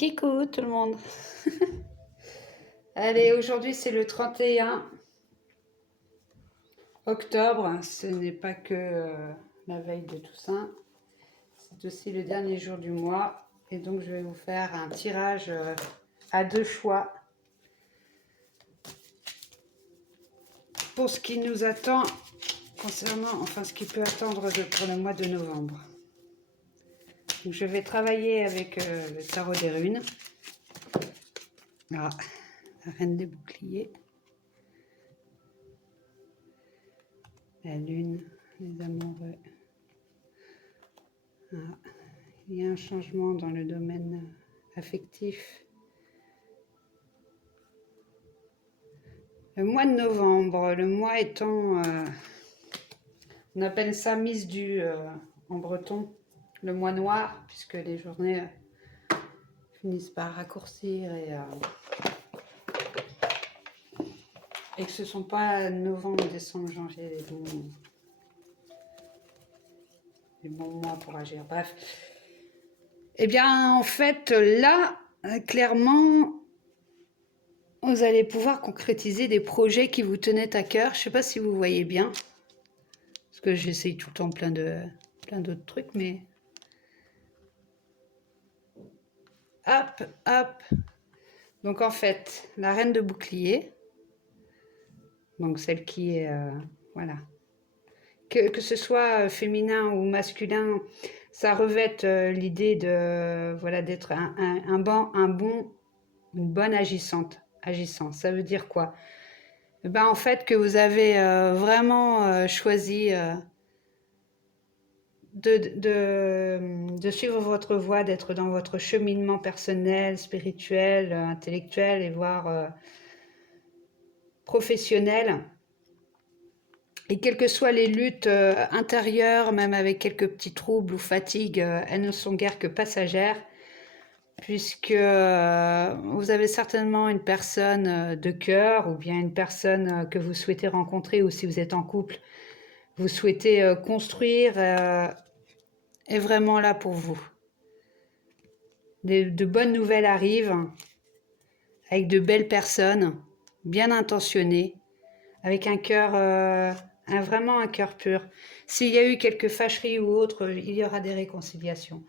Kikou tout le monde. Allez, aujourd'hui c'est le 31 octobre. Ce n'est pas que la veille de Toussaint, c'est aussi le dernier jour du mois. Et donc je vais vous faire un tirage à deux choix pour ce qui nous attend concernant, enfin ce qui peut attendre pour le mois de novembre. Donc, je vais travailler avec le tarot des runes. Ah, la reine des boucliers. La lune, les amoureux. Ah, il y a un changement dans le domaine affectif. Le mois de novembre, le mois étant, on appelle ça Misdu en breton, le mois noir, puisque les journées finissent par raccourcir et que ce ne sont pas novembre, décembre, janvier les bons mois pour agir. Bref. Eh bien, en fait, là, clairement, vous allez pouvoir concrétiser des projets qui vous tenaient à cœur. Je ne sais pas si vous voyez bien, parce que j'essaye tout le temps plein d'autres trucs, mais... Hop, hop. Donc, en fait, la reine de bouclier, donc celle qui est... voilà. Que ce soit féminin ou masculin, ça revête l'idée de voilà d'être une bonne agissante. Ça veut dire quoi? Ben, en fait, que vous avez vraiment choisi de suivre votre voie, d'être dans votre cheminement personnel, spirituel, intellectuel et voire professionnel. Et quelles que soient les luttes intérieures, même avec quelques petits troubles ou fatigues, elles ne sont guère que passagères, puisque vous avez certainement une personne de cœur ou bien une personne que vous souhaitez rencontrer, ou si vous êtes en couple, vous souhaitez construire, est vraiment là pour vous. De bonnes nouvelles arrivent, avec de belles personnes, bien intentionnées, avec un cœur... vraiment un cœur pur. S'il y a eu quelques fâcheries ou autres, il y aura des réconciliations.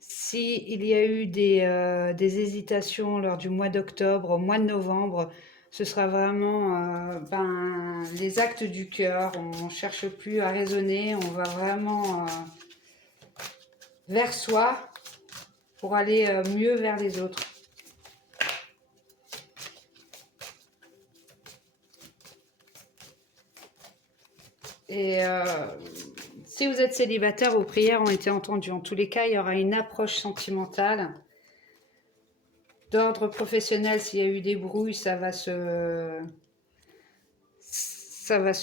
S'il y a eu des hésitations lors du mois d'octobre, au mois de novembre, ce sera vraiment les actes du cœur. On ne cherche plus à raisonner, on va vraiment vers soi pour aller mieux vers les autres. Et si vous êtes célibataire, vos prières ont été entendues. En tous les cas, il y aura une approche sentimentale. D'ordre professionnel, s'il y a eu des brouilles, ça va se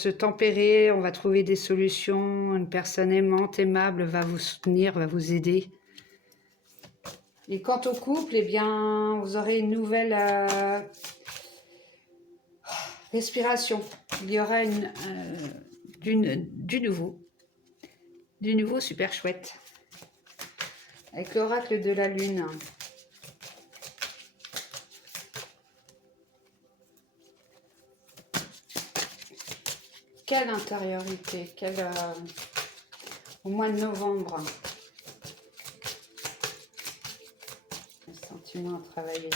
tempérer. On va trouver des solutions. Une personne aimante, aimable va vous soutenir, va vous aider. Et quant au couple, eh bien, vous aurez une nouvelle respiration. Il y aura du nouveau super chouette. Avec l'oracle de la lune. Quelle intériorité, au mois de novembre. Les sentiments à travailler.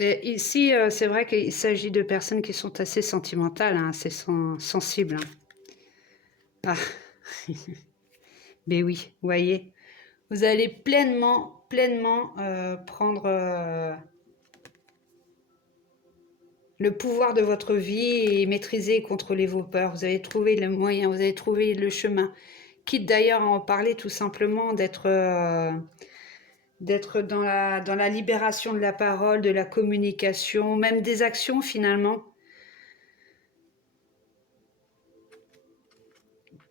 Et ici, c'est vrai qu'il s'agit de personnes qui sont assez sentimentales, hein, assez sensibles. Hein. Ah, mais oui, vous voyez, vous allez pleinement prendre le pouvoir de votre vie et maîtriser et contrôler vos peurs. Vous avez trouvé le moyen, vous avez trouvé le chemin. Quitte d'ailleurs à en parler tout simplement, d'être dans la libération de la parole, de la communication, même des actions finalement.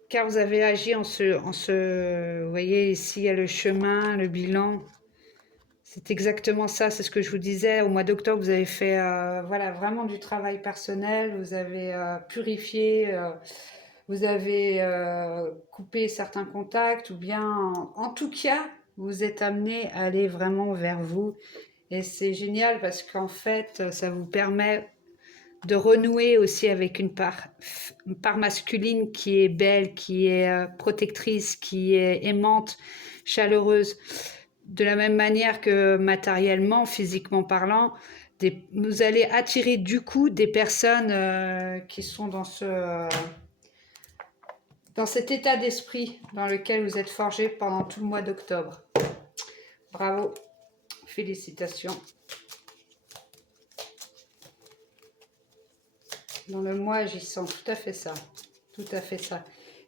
Car vous avez agi vous voyez, ici il y a le chemin, le bilan. C'est exactement ça, c'est ce que je vous disais. Au mois d'octobre, vous avez fait voilà, vraiment du travail personnel, vous avez purifié vous avez coupé certains contacts, ou bien en tout cas, vous êtes amené à aller vraiment vers vous. Et c'est génial parce qu'en fait, ça vous permet de renouer aussi avec une part masculine qui est belle, qui est protectrice, qui est aimante, chaleureuse. De la même manière que matériellement, physiquement parlant, vous allez attirer du coup des personnes qui sont dans cet état d'esprit dans lequel vous êtes forgé pendant tout le mois d'octobre. Bravo, félicitations. Dans le mois, j'y sens tout à fait ça. Tout à fait ça.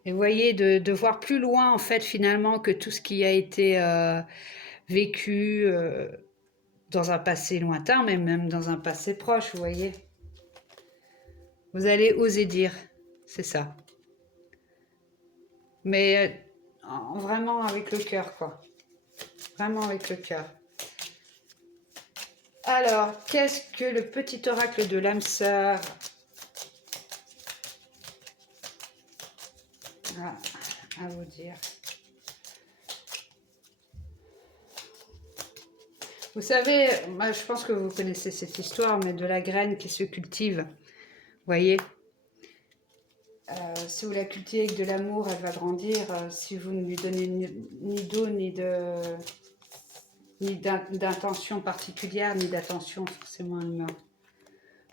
Et vous voyez, de voir plus loin, en fait, finalement, que tout ce qui a été vécu dans un passé lointain, mais même dans un passé proche, vous voyez. Vous allez oser dire, c'est ça. Mais vraiment avec le cœur, quoi. Vraiment avec le cœur. Alors, qu'est-ce que le petit oracle de l'âme sœur à vous dire? Vous savez, moi, je pense que vous connaissez cette histoire, mais de la graine qui se cultive. Vous voyez, si vous la cultivez avec de l'amour, elle va grandir. Si vous ne lui donnez ni d'eau, ni d'intention particulière, ni d'attention forcément humain.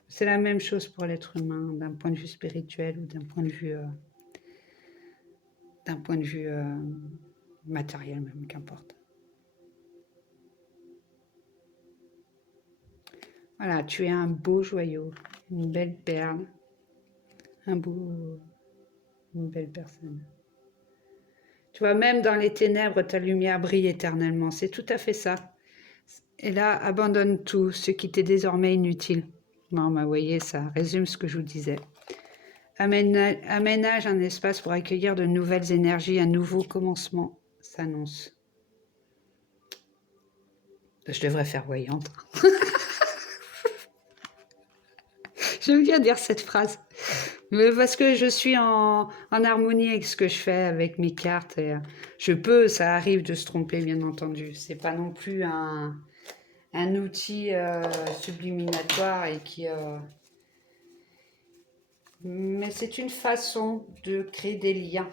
C'est la même chose pour l'être humain, d'un point de vue spirituel ou d'un point de vue matériel même, qu'importe. Voilà, tu es un beau joyau, une belle perle, une belle personne. Tu vois, même dans les ténèbres, ta lumière brille éternellement. C'est tout à fait ça. Et là, abandonne tout, ce qui t'est désormais inutile. Bon, bah, vous voyez, ça résume ce que je vous disais. Aménage un espace pour accueillir de nouvelles énergies, un nouveau commencement s'annonce. Je devrais faire voyante. J'aime bien dire cette phrase. Mais parce que je suis en harmonie avec ce que je fais, avec mes cartes. Et ça arrive de se tromper, bien entendu. C'est pas non plus un outil subliminatoire et qui... mais c'est une façon de créer des liens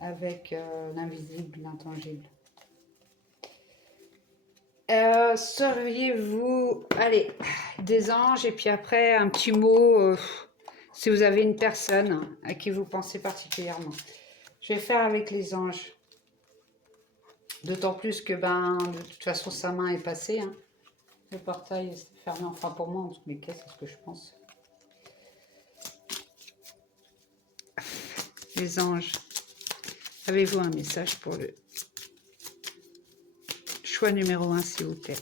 avec l'invisible, l'intangible. Seriez-vous... Allez, des anges, et puis après, un petit mot, si vous avez une personne à qui vous pensez particulièrement. Je vais faire avec les anges. D'autant plus que, de toute façon, sa main est passée. Hein. Le portail est fermé, enfin pour moi, en tous les cas, c'est ce que je pense. Les anges, avez-vous un message pour le choix numéro 1, s'il vous plaît?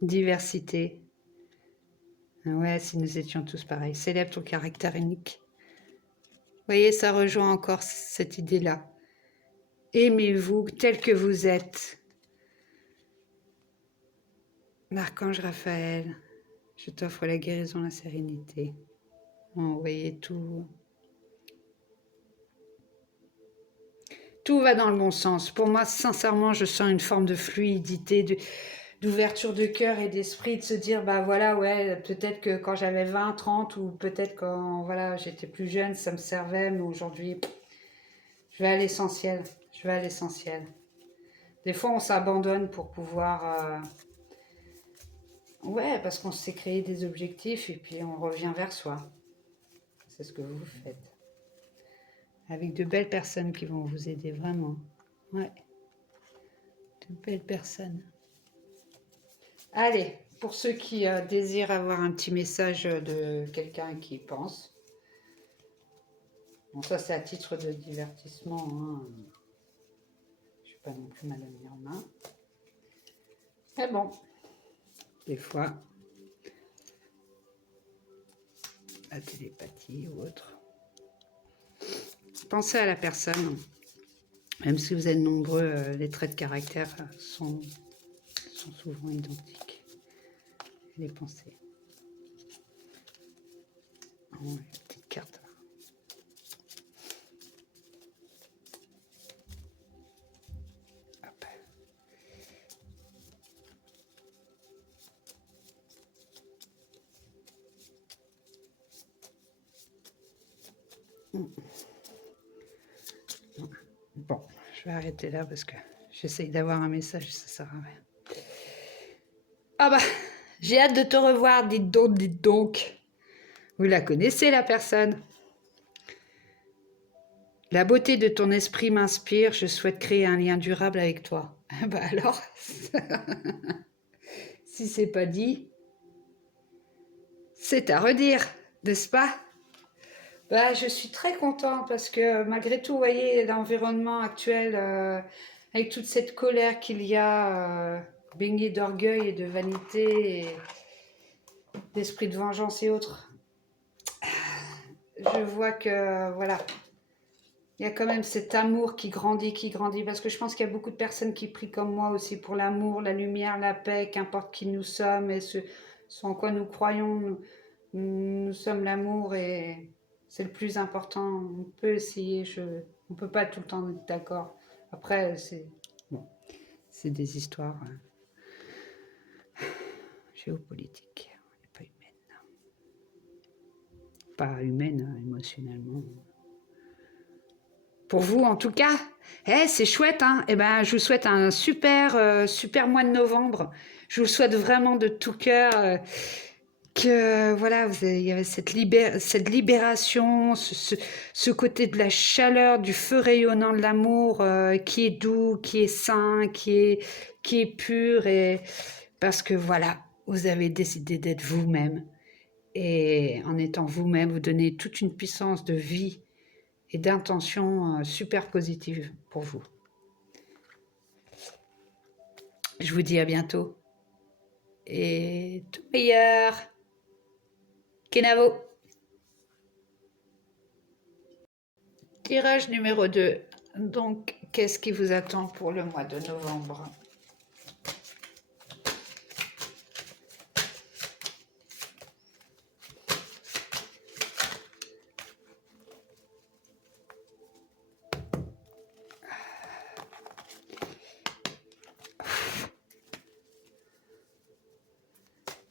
Diversité. Ouais, si nous étions tous pareils. Célèbre ton caractère unique. Vous voyez, ça rejoint encore cette idée-là. Aimez-vous tel que vous êtes. L'archange Raphaël, je t'offre la guérison, la sérénité. Vous voyez, tout va dans le bon sens. Pour moi, sincèrement, je sens une forme de fluidité, d'ouverture de cœur et d'esprit, de se dire, bah voilà, ouais, peut-être que quand j'avais 20, 30, ou peut-être quand voilà, j'étais plus jeune, ça me servait, mais aujourd'hui, je vais à l'essentiel. Je vais à l'essentiel. Des fois, on s'abandonne pour pouvoir... Ouais, parce qu'on s'est créé des objectifs et puis on revient vers soi. C'est ce que vous faites. Avec de belles personnes qui vont vous aider, vraiment. Ouais. De belles personnes. Allez, pour ceux qui désirent avoir un petit message de quelqu'un qui pense. Bon, ça c'est à titre de divertissement. Hein. Je ne suis pas non plus Madame Irma. Mais bon, des fois, la télépathie ou autre. Pensez à la personne. Même si vous êtes nombreux, les traits de caractère sont souvent identiques. les pensées. Oh, une petite carte. Hop. Bon, je vais arrêter là parce que j'essaye d'avoir un message, ça sert à rien. Ah bah, j'ai hâte de te revoir, dites donc, dites donc. Vous la connaissez, la personne? La beauté de ton esprit m'inspire, je souhaite créer un lien durable avec toi. Bah alors, si c'est pas dit, c'est à redire, n'est-ce pas? Bah, je suis très contente parce que malgré tout, vous voyez, l'environnement actuel, avec toute cette colère qu'il y a, baignée d'orgueil et de vanité, et d'esprit de vengeance et autres, je vois que, voilà, il y a quand même cet amour qui grandit, parce que je pense qu'il y a beaucoup de personnes qui prient comme moi aussi pour l'amour, la lumière, la paix, qu'importe qui nous sommes et ce en quoi nous croyons, nous sommes l'amour et c'est le plus important. On peut essayer, on ne peut pas tout le temps être d'accord. Après, bon, c'est des histoires géopolitiques, pas humaines. Pas humaines émotionnellement. Pour vous, en tout cas, c'est chouette, hein. Eh ben, je vous souhaite un super, super mois de novembre. Je vous souhaite vraiment de tout cœur que, voilà, il y avait cette libération, ce côté de la chaleur, du feu rayonnant de l'amour qui est doux, qui est sain, qui est pur. Et parce que, voilà, vous avez décidé d'être vous-même. Et en étant vous-même, vous donnez toute une puissance de vie et d'intention super positive pour vous. Je vous dis à bientôt. Et tout meilleur. Kenavo. Tirage numéro 2. Donc, qu'est-ce qui vous attend pour le mois de novembre?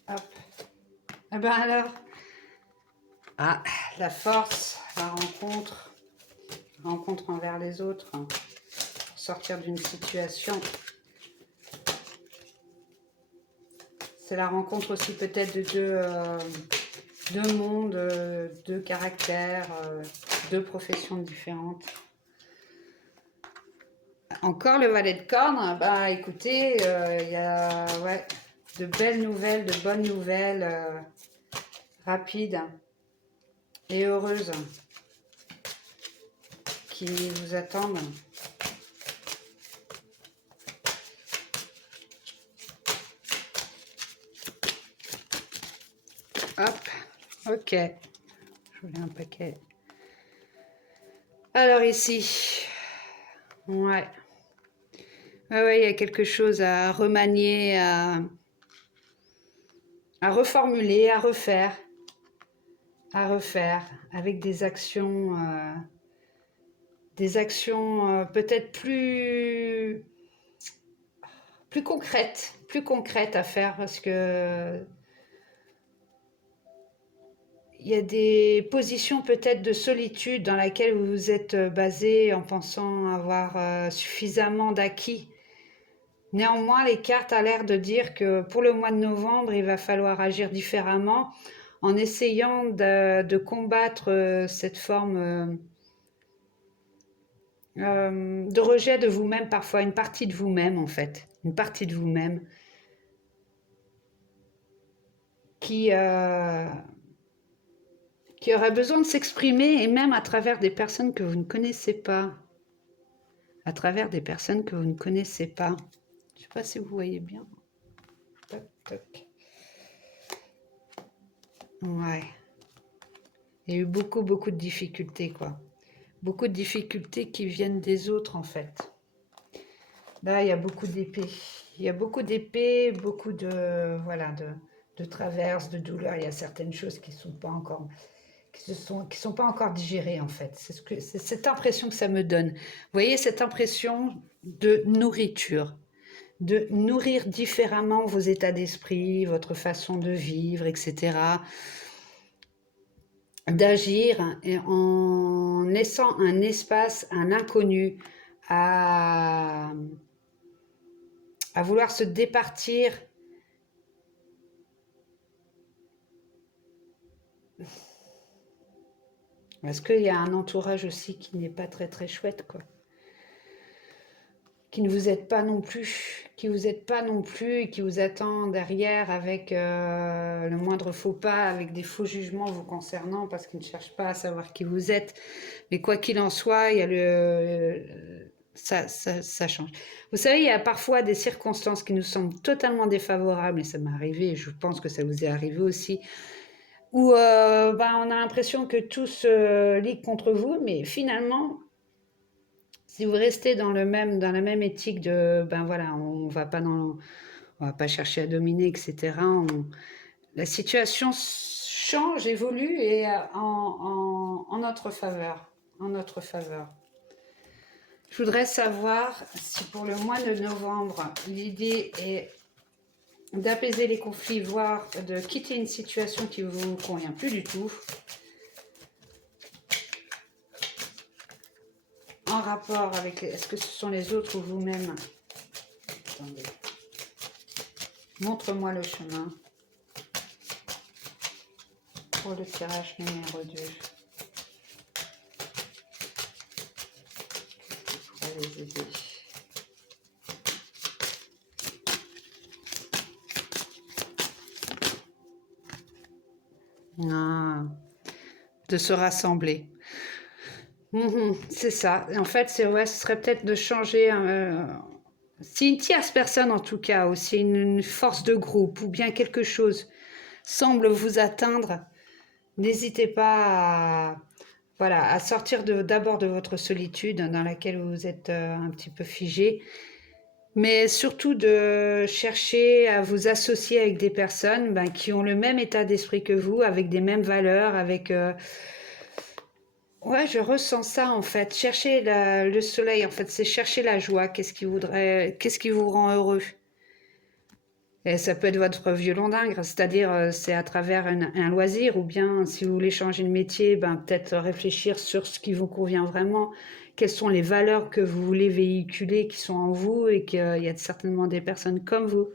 Hop. Eh ben alors, la force, la rencontre envers les autres, pour sortir d'une situation. C'est la rencontre aussi peut-être de deux mondes, deux caractères, deux professions différentes. Encore le valet de cornes, bah écoutez, il y a de belles nouvelles, de bonnes nouvelles, rapides et heureuses qui vous attendent. Hop, ok, je voulais un paquet. Alors ici, ouais, il y a quelque chose à remanier, à reformuler, à refaire avec des actions peut-être plus concrètes à faire parce que il y a des positions peut-être de solitude dans laquelle vous vous êtes basé en pensant avoir suffisamment d'acquis. Néanmoins, les cartes ont l'air de dire que pour le mois de novembre, il va falloir agir différemment en essayant de combattre cette forme de rejet de vous-même, parfois une partie de vous-même en fait, une partie de vous-même qui aurait besoin de s'exprimer et même à travers des personnes que vous ne connaissez pas. À travers des personnes que vous ne connaissez pas. Je ne sais pas si vous voyez bien. Toc, toc. Ouais. Il y a eu beaucoup de difficultés, quoi. Beaucoup de difficultés qui viennent des autres, en fait. Là, il y a beaucoup d'épées. Il y a beaucoup d'épées, beaucoup de... Voilà, de traverse, de douleur. Il y a certaines choses qui sont pas encore, qui sont pas encore digérées en fait. C'est cette impression que ça me donne. Vous voyez cette impression de nourriture, de nourrir différemment vos états d'esprit, votre façon de vivre, etc. D'agir en laissant un espace, un inconnu, à, à vouloir se départir. Parce qu'il y a un entourage aussi qui n'est pas très très chouette, quoi. Qui ne vous aide pas non plus, qui vous aide pas non plus et qui vous attend derrière avec le moindre faux pas, avec des faux jugements vous concernant parce qu'ils ne cherchent pas à savoir qui vous êtes. Mais quoi qu'il en soit, il y a ça change. Vous savez, il y a parfois des circonstances qui nous semblent totalement défavorables, et ça m'est arrivé, et je pense que ça vous est arrivé aussi, où on a l'impression que tout se ligue contre vous, mais finalement, si vous restez dans la même éthique de, ben voilà, on va pas chercher à dominer, etc. La situation change, évolue et en notre faveur, en notre faveur. Je voudrais savoir si pour le mois de novembre, l'idée est d'apaiser les conflits, voire de quitter une situation qui ne vous convient plus du tout, en rapport avec, est-ce que ce sont les autres ou vous-même? Attendez. Montre-moi le chemin pour le tirage numéro 2. Pour les aider. Ah, de se rassembler. C'est ça. En fait, ce serait peut-être de changer. Si une tierce personne, en tout cas, ou si une force de groupe, ou bien quelque chose semble vous atteindre, n'hésitez pas à, voilà, à sortir d'abord de votre solitude dans laquelle vous êtes un petit peu figé, mais surtout de chercher à vous associer avec des personnes qui ont le même état d'esprit que vous, avec des mêmes valeurs, avec... Ouais, je ressens ça en fait. Chercher le soleil, en fait, c'est chercher la joie. Qu'est-ce qui vous rend heureux? Et ça peut être votre violon d'ingre, c'est-à-dire c'est à travers un loisir, ou bien si vous voulez changer de métier, peut-être réfléchir sur ce qui vous convient vraiment, quelles sont les valeurs que vous voulez véhiculer qui sont en vous, et qu'il y a certainement des personnes comme vous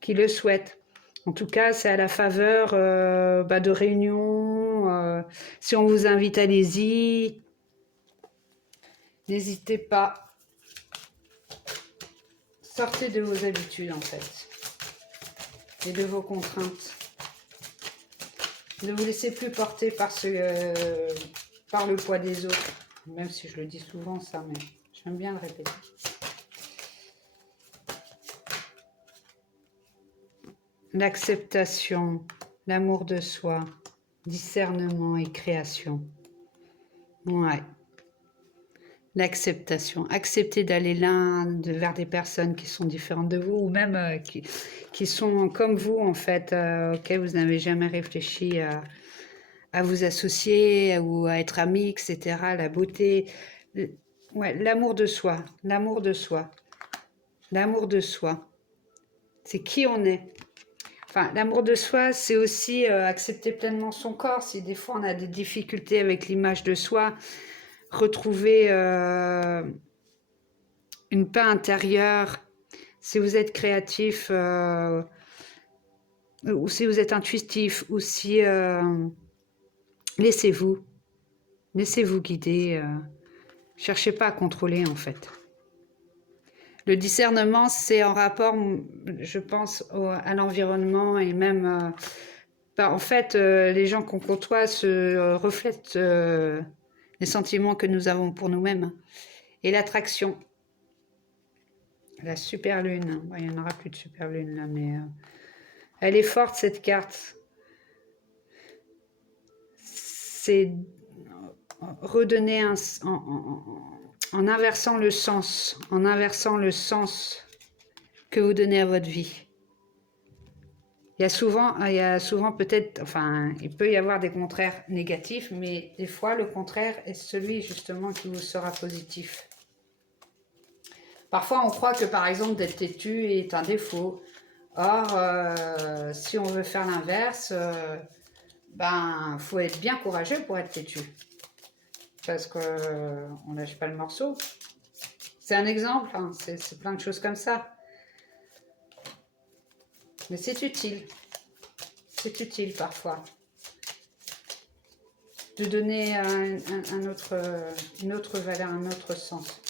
qui le souhaitent. En tout cas, c'est à la faveur de réunions. Si on vous invite, allez-y. N'hésitez pas. Sortez de vos habitudes, en fait. Et de vos contraintes. Ne vous laissez plus porter par le poids des autres. Même si je le dis souvent, ça, mais j'aime bien le répéter. L'acceptation, l'amour de soi, discernement et création. Ouais. L'acceptation. Accepter d'aller vers des personnes qui sont différentes de vous, ou même qui sont comme vous, en fait, auxquelles vous n'avez jamais réfléchi à vous associer ou à être amis, etc. La beauté. Ouais, l'amour de soi. L'amour de soi. L'amour de soi. C'est qui on est. Enfin, l'amour de soi, c'est aussi accepter pleinement son corps. Si des fois on a des difficultés avec l'image de soi, retrouver une paix intérieure. Si vous êtes créatif, ou si vous êtes intuitif, ou si laissez-vous guider. Cherchez pas à contrôler, en fait. Le discernement, c'est en rapport, je pense, à l'environnement, et même... en fait, les gens qu'on côtoie se reflètent les sentiments que nous avons pour nous-mêmes. Et l'attraction. La super lune. Bon, il n'y en aura plus de super lune là, mais elle est forte, cette carte. C'est redonner en inversant le sens. Que vous donnez à votre vie. il y a souvent peut-être, enfin, il peut y avoir des contraires négatifs, mais des fois, le contraire est celui justement qui vous sera positif. Parfois, on croit que par exemple, d'être têtu est un défaut. Or, si on veut faire l'inverse, ben, faut être bien courageux pour être têtu. Parce qu'on ne lâche pas le morceau. C'est un exemple, hein, c'est plein de choses comme ça. Mais c'est utile. C'est utile parfois de donner une autre valeur, un autre sens.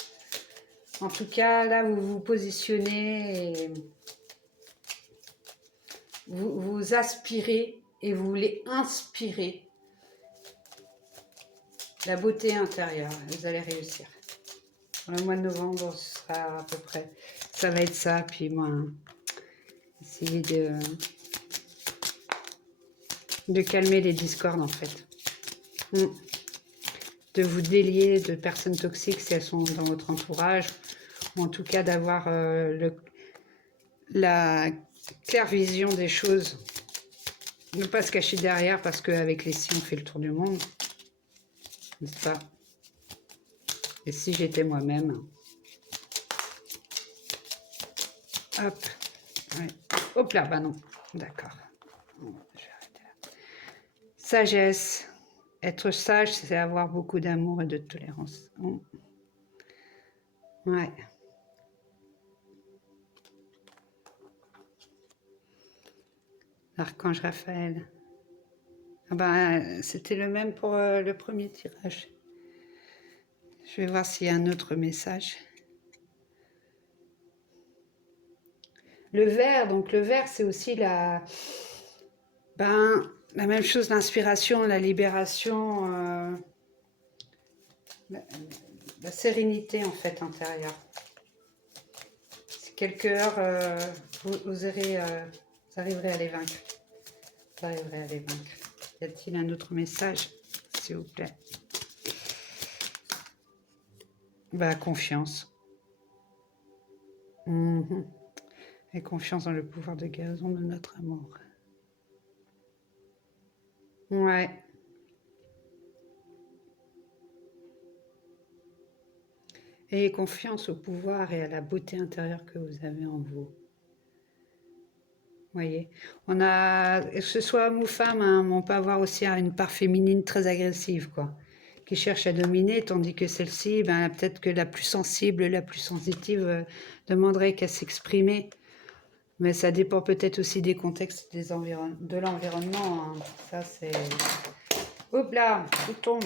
En tout cas, là, vous vous positionnez et vous aspirez et vous voulez inspirer la beauté intérieure. Vous allez réussir. Dans le mois de novembre, ce sera à peu près, ça va être ça. Puis moi, essayer de calmer les discordes en fait. De vous délier de personnes toxiques si elles sont dans votre entourage. Ou en tout cas d'avoir la claire vision des choses. Ne pas se cacher derrière parce qu'avec les si on fait le tour du monde. N'est-ce pas? Et si j'étais moi-même? Hop. Ouais. Hop là, bah non. D'accord. Je vais arrêter là. Sagesse. Être sage, c'est avoir beaucoup d'amour et de tolérance. Ouais. L'archange Raphaël. Ah ben, c'était le même pour le premier tirage. Je vais voir s'il y a un autre message. Le vert, donc le vert, c'est aussi la même chose, l'inspiration, la libération, la sérénité en fait intérieure. Si quelques heures, vous arriverez à les vaincre. Vous arriverez à les vaincre. Y a-t-il un autre message, s'il vous plaît? Bah, confiance. Et confiance dans le pouvoir de guérison de notre amour. Ouais. Ayez confiance au pouvoir et à la beauté intérieure que vous avez en vous. Voyez, on a, que ce soit homme ou femme, hein, on peut avoir aussi une part féminine très agressive, quoi, qui cherche à dominer, tandis que celle-ci, ben, peut-être que la plus sensible, la plus sensitive demanderait qu'à s'exprimer. Mais ça dépend peut-être aussi des contextes de l'environnement. Hein. Ça, c'est... Hop là, tout tombe.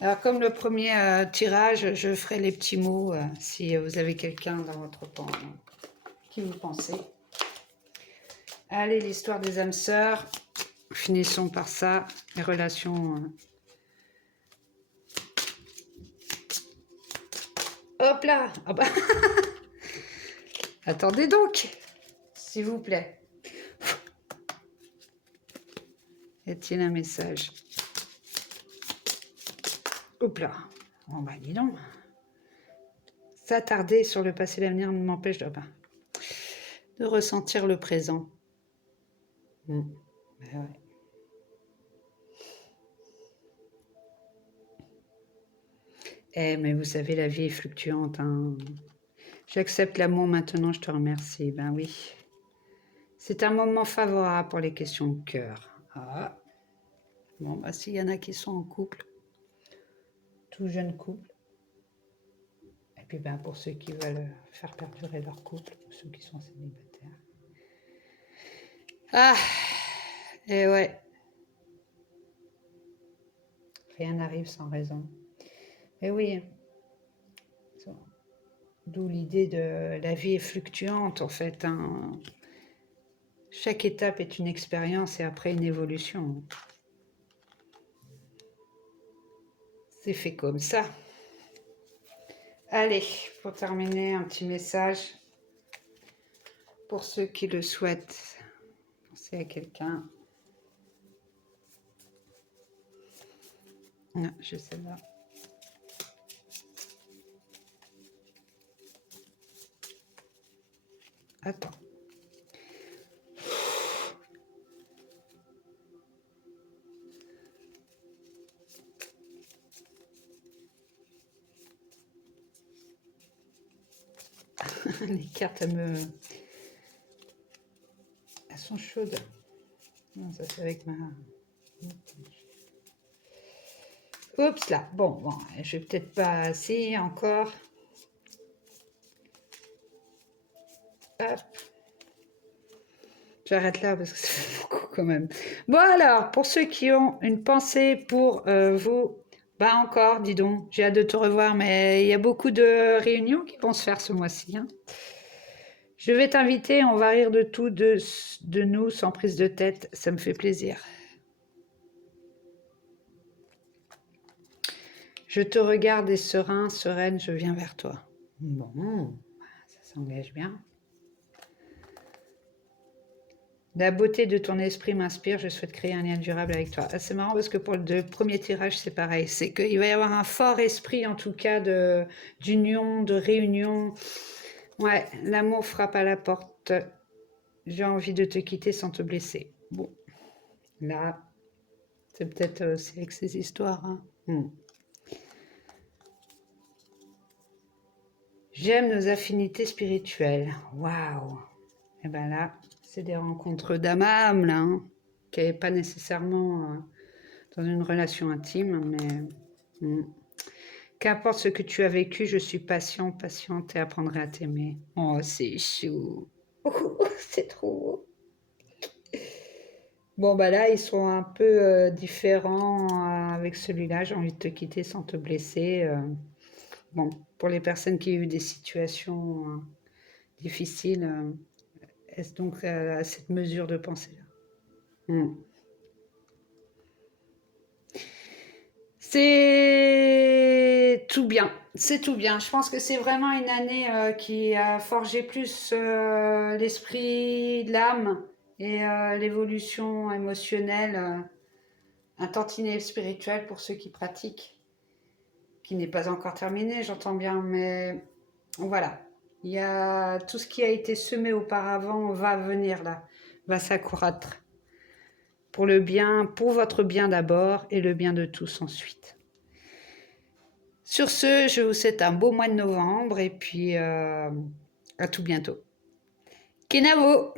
Alors, comme le premier tirage, je ferai les petits mots si vous avez quelqu'un dans votre camp qui vous pensez. Allez, l'histoire des âmes sœurs. Finissons par ça. Les relations. Hop là. Ah bah. Attendez donc, s'il vous plaît. Y a-t-il un message? Hop là. Bon bah dis donc. S'attarder sur le passé et l'avenir ne m'empêche de ressentir le présent. Ben ouais. Mais vous savez, la vie est fluctuante. Hein. J'accepte l'amour maintenant, je te remercie. Ben oui. C'est un moment favorable pour les questions de cœur. Ah. Bon, bah s'il y en a qui sont en couple, tout jeune couple, et puis ben pour ceux qui veulent faire perdurer leur couple, pour ceux qui sont célibataires. Ah, et ouais. Rien n'arrive sans raison. Et oui. D'où l'idée de la vie est fluctuante en fait. Hein. Chaque étape est une expérience et après une évolution. C'est fait comme ça. Allez, pour terminer, un petit message pour ceux qui le souhaitent. Pensez à quelqu'un. Non, je sais pas. Attends. Les cartes, elles sont chaudes. Non, ça c'est avec ma... Oups là. Bon, je vais peut-être pas... Si, encore. Hop. J'arrête là parce que c'est beaucoup quand même. Bon alors, pour ceux qui ont une pensée pour vous, bah encore, dis donc, j'ai hâte de te revoir, mais il y a beaucoup de réunions qui vont se faire ce mois-ci. Hein. Je vais t'inviter, on va rire de tout, de nous, sans prise de tête, ça me fait plaisir. Je te regarde et serein, sereine, je viens vers toi. Bon, ça s'engage bien. La beauté de ton esprit m'inspire, je souhaite créer un lien durable avec toi. Ah, c'est marrant parce que pour le premier tirage, c'est pareil. C'est qu'il va y avoir un fort esprit, en tout cas, d'union, de réunion. Ouais, l'amour frappe à la porte. J'ai envie de te quitter sans te blesser. Bon, là, c'est peut-être aussi avec ces histoires. Hein. J'aime nos affinités spirituelles. Waouh! Et ben là, c'est des rencontres d'âme à âme, là, hein, qui n'est pas nécessairement dans une relation intime, mais qu'importe ce que tu as vécu, je suis patient, patiente et apprendrai à t'aimer. Oh, c'est chou. Oh, c'est trop beau. Bon, bah là, ils sont un peu différents avec celui-là. J'ai envie de te quitter sans te blesser. Bon, pour les personnes qui ont eu des situations difficiles, est-ce donc à cette mesure de pensée-là? C'est tout bien, c'est tout bien. Je pense que c'est vraiment une année qui a forgé plus l'esprit, l'âme et l'évolution émotionnelle, un tantinet spirituel pour ceux qui pratiquent, qui n'est pas encore terminé, j'entends bien, mais voilà. Il y a tout ce qui a été semé auparavant va venir là, va s'accroître. Pour le bien, pour votre bien d'abord et le bien de tous ensuite. Sur ce, je vous souhaite un beau mois de novembre et puis à tout bientôt. Kenavo!